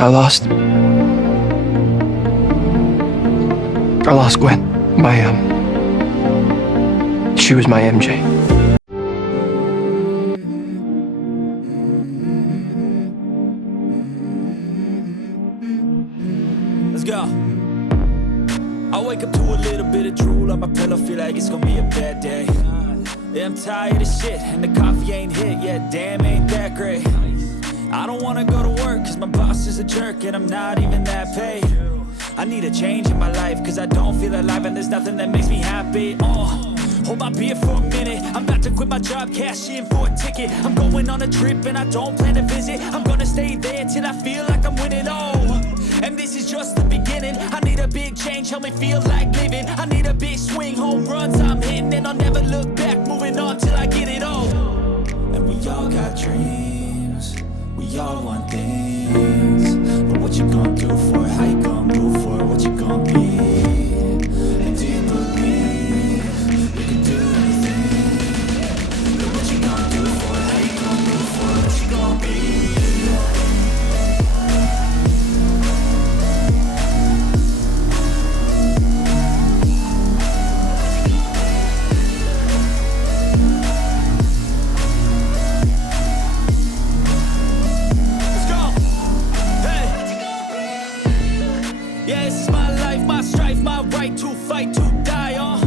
I lost Gwen. She was my MJ. Let's go. I wake up to a little bit of drool on my pillow, feel like it's gonna be a bad day. Yeah, I'm tired of shit, and the coffee ain't hit yet, damn, ain't that great. I don't wanna go to work, cause my boss is a jerk, and I'm not even that paid. I need a change in my life, cause I don't feel alive, and there's nothing that makes me happy. Hold my beer for a minute, I'm about to quit my job, cash in for a ticket. I'm going on a trip, and I don't plan to visit. I'm gonna stay there till I feel like I'm winning, and this is just the beginning. I need a big change, help me feel like living. I need a big swing, home runs I'm hitting, and I'll never look back, moving on till I get it all. And we all got dreams, we all want things, but what you gonna do for it? How you gonna move for it? What you gonna be? And do you believe you can do anything? But what you gonna do for it? How you gonna move for it? What you gonna be? Yeah, this is my life, my strife, my right to fight, to die on.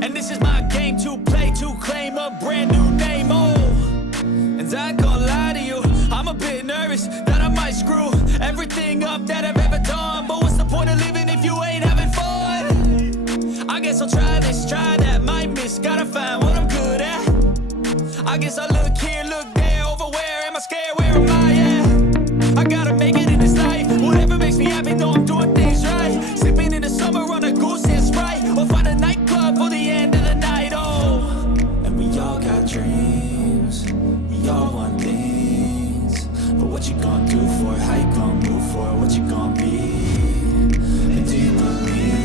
And this is my game to play, to claim a brand new name, And I ain't gonna lie to you, I'm a bit nervous that I might screw everything up that I've ever done. But what's the point of living if you ain't having fun? I guess I'll try this, try that, might miss, gotta find what I'm good at. I guess I look here, look there, over where am I scared, where am I at? I gotta make it in this life, whatever makes me happy, know I'm doing things right. Sipping in the summer on a goose and Sprite, or find a nightclub for the end of the night, And we all got dreams, we all want things, but what you gonna do for it? How you gonna move for it? What you gonna be? And do you believe